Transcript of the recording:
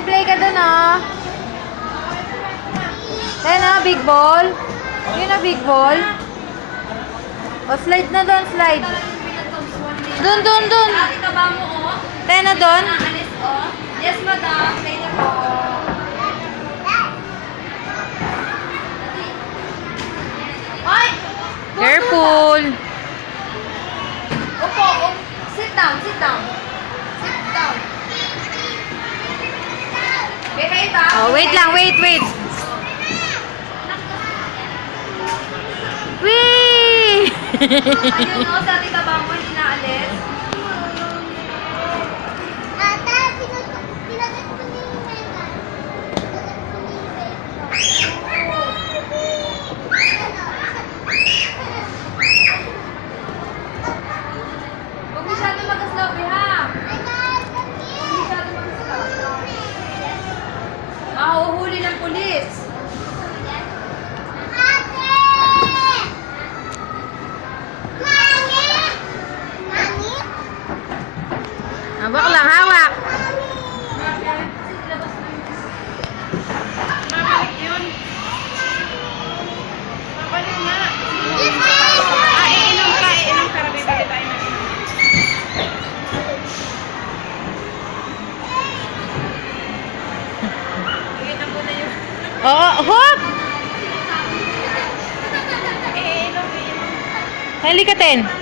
Ten, play ka dun, oh. Ten, oh, big ball. Yun, oh, big ball. O, slide na dun, slide. Dun. Tita ba mo, oh? Ten, na dun. Alis, oh. Yes, madam. Play na po. Ay! Careful. Opo, oh. Sit down. Sit down. Wait, Oh, wait lang, wait. Wee! Ayun, oh. Sa tita ba mo, hindi naalis? Huwag masyado mag-aslaw, ha? Huwag masyado mag-aslaw. Mahuhuli ng pulis. Hawak lang, hawak. Babalik yun. Babalik na. Iinom ka. Bibili tayo na. Iinom mo na yun. Oh, hop! Iinom. Halika, Ten.